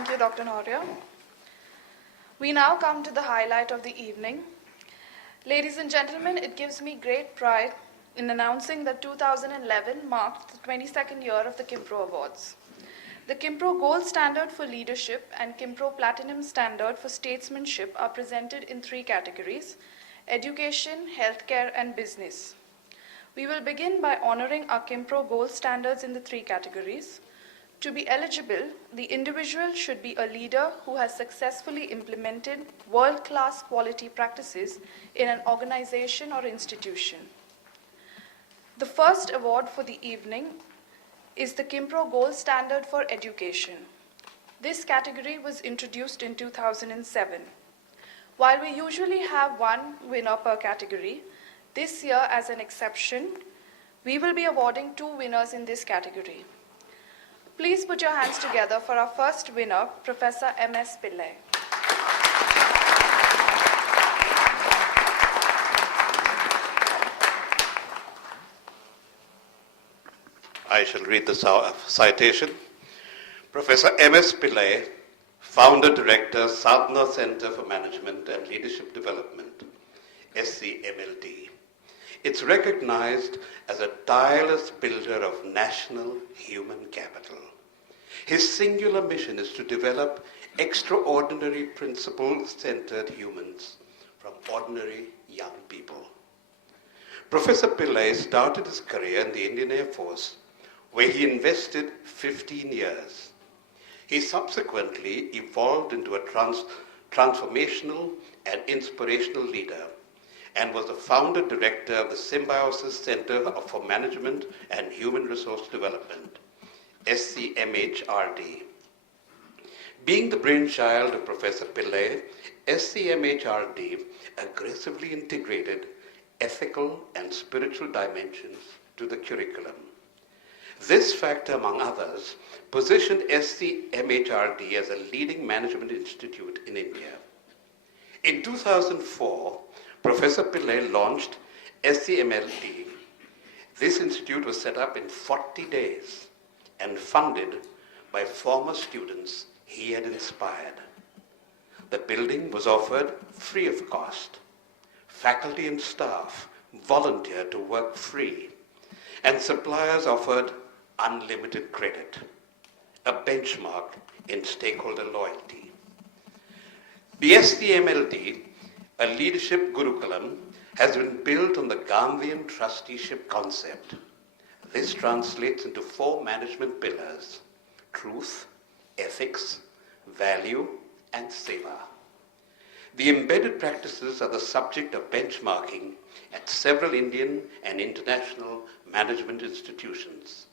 Thank you, Dr. Noria. We now come to the highlight of the evening. Ladies and gentlemen, it gives me great pride in announcing that 2011 marked the 22nd year of the Qimpro Awards. The Qimpro Gold Standard for Leadership and Qimpro Platinum Standard for Statesmanship are presented in 3 categories: education, healthcare, and business. We will begin by honoring our Qimpro Gold Standards in the 3 categories. To be eligible, the individual should be a leader who has successfully implemented world-class quality practices in an organization or institution. The first award for the evening is the Qimpro Gold Standard for Education. This category was introduced in 2007. While we usually have 1 winner per category, this year, as an exception, we will be awarding 2 winners in this category. Please put your hands together for our first winner, Professor M.S. Pillai. I shall read the citation. Professor M.S. Pillai, Founder Director, Sadhana Center for Management and Leadership Development, SCMLD. It's recognized as a tireless builder of national human capital. His singular mission is to develop extraordinary principle-centered humans from ordinary young people. Professor Pillai started his career in the Indian Air Force, where he invested 15 years. He subsequently evolved into a transformational and inspirational leader, and was the founder director of the Symbiosis Center for Management and Human Resource Development, SCMHRD. Being the brainchild of Professor Pillai, SCMHRD aggressively integrated ethical and spiritual dimensions to the curriculum. This factor, among others, positioned SCMHRD as a leading management institute in India. In 2004, Professor Pillai launched SCMLD. This institute was set up in 40 days and funded by former students he had inspired. The building was offered free of cost. Faculty and staff volunteered to work free, and suppliers offered unlimited credit, a benchmark in stakeholder loyalty. The SCMLD, a leadership Gurukulam, has been built on the Gandhian trusteeship concept. This translates into 4 management pillars: truth, ethics, value, and seva. The embedded practices are the subject of benchmarking at several Indian and international management institutions.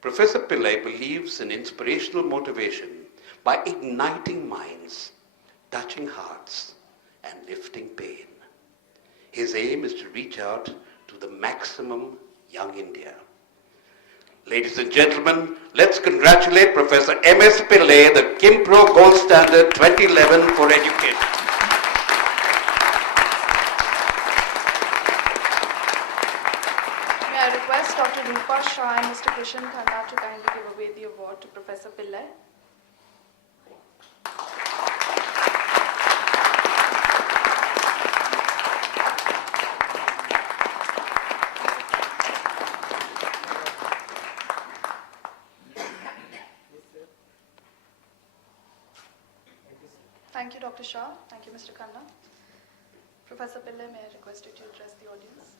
Professor Pillai believes in inspirational motivation by igniting minds, touching hearts, and lifting pain. His aim is to reach out to the maximum young India. Ladies and gentlemen, let's congratulate Professor M.S. Pillai, the Qimpro Gold Standard 2011 for Education. May I request Dr. Rupa Shah and Mr. Krishan Khanna to kindly give away the award to Professor Pillai. Thank you, Dr. Shah. Thank you, Mr. Khanna. Professor Pillai, may I request you to address the audience?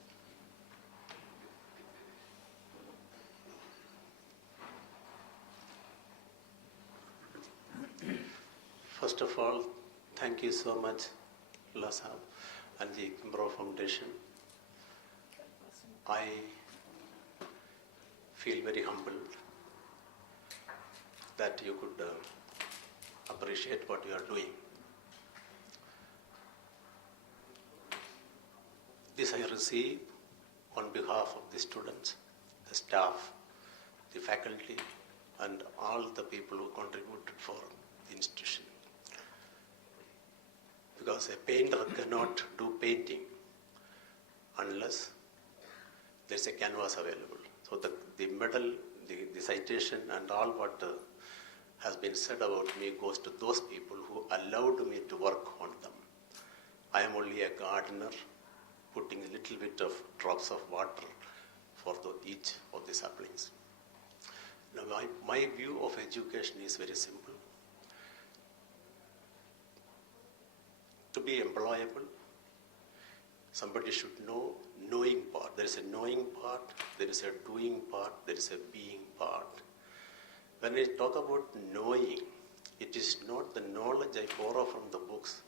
First of all, thank you so much, Lasa and the Qimpro Foundation. I feel very humbled that you could appreciate what you are doing. This I receive on behalf of the students, the staff, the faculty, and all the people who contributed for the institution. Because a painter cannot do painting unless there's a canvas available. So the medal, the citation, and all what has been said about me goes to those people who allowed me to work on them. I am only a gardener putting a little bit of drops of water for each of the saplings. Now, my view of education is very simple. To be employable, somebody should know knowing part. There is a knowing part, there is a doing part, there is a being part. When I talk about knowing, it is not the knowledge I borrow from the books.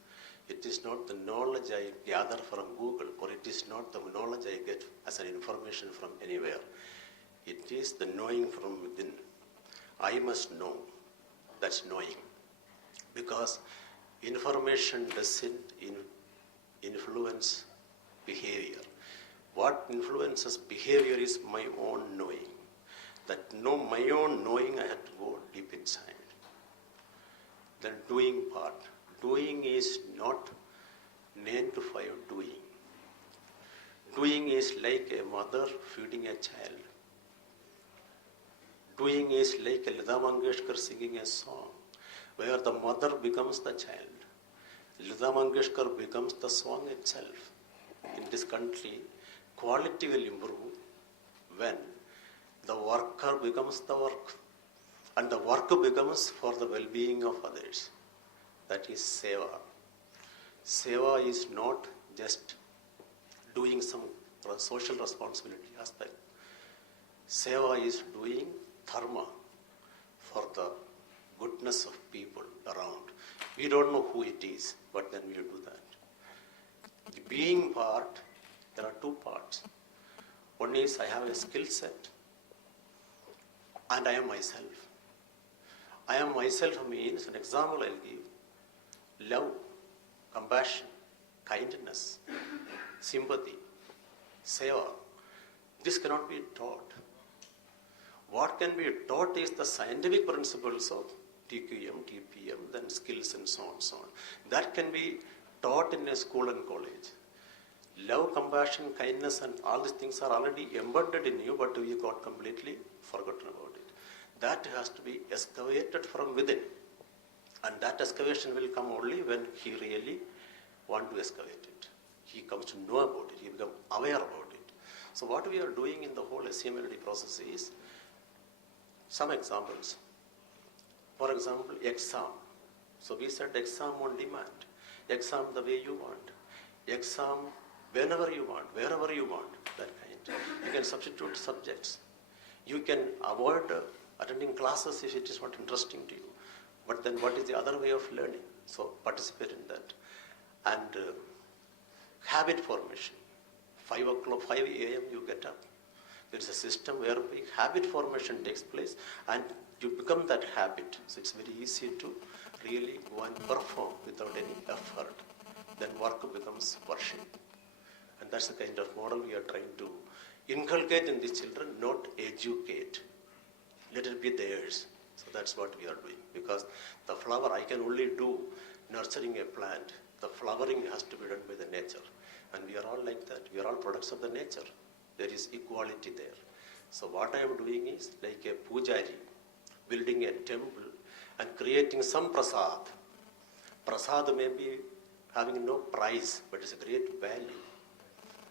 It is not the knowledge I gather from Google, or it is not the knowledge I get as an information from anywhere. It is the knowing from within. I must know. That's knowing. Because information doesn't influence behavior. What influences behavior is my own knowing. My own knowing, I have to go deep inside. Then doing part. Doing is not 9 to 5 doing. Doing is like a mother feeding a child. Doing is like a Lata Mangeshkar singing a song, where the mother becomes the child. Lata Mangeshkar becomes the song itself. In this country, quality will improve when the worker becomes the work, and the work becomes for the well-being of others. That is seva. Seva is not just doing some social responsibility aspect. Seva is doing dharma for the goodness of people around. We don't know who it is, but then we do that. The being part, there are two parts. One is I have a skill set, and I am myself. I am myself means, an example I'll give, love, compassion, kindness, sympathy, seva. This cannot be taught. What can be taught is the scientific principles of TQM, TPM, then skills and so on, so on. That can be taught in a school and college. Love, compassion, kindness, and all these things are already embedded in you, but we got completely forgotten about it. That has to be excavated from within. And that excavation will come only when he really wants to excavate it. He comes to know about it. He becomes aware about it. So what we are doing in the whole SCMLD process is some examples. For example, exam. So we said exam on demand. Exam the way you want. Exam whenever you want, wherever you want, that kind. You can substitute subjects. You can avoid attending classes if it is not interesting to you. But then what is the other way of learning? So participate in that. And habit formation. 5 a.m. you get up. There is a system where habit formation takes place and you become that habit. So it's very easy to really go and perform without any effort. Then work becomes worship. And that's the kind of model we are trying to inculcate in these children, not educate. Let it be theirs. So that's what we are doing. Because the flower, I can only do nurturing a plant. The flowering has to be done by the nature. And we are all like that. We are all products of the nature. There is equality there. So what I am doing is like a pujari, building a temple and creating some prasad. Prasad may be having no price, but it's a great value.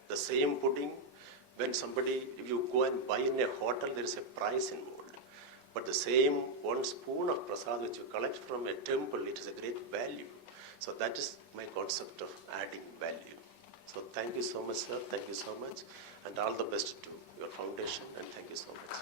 The same pudding, when somebody, if you go and buy in a hotel, there is a price involved. But the same 1 spoon of prasad which you collect from a temple, it is a great value. So that is my concept of adding value. So thank you so much, sir. Thank you so much. And all the best to your foundation. And thank you so much.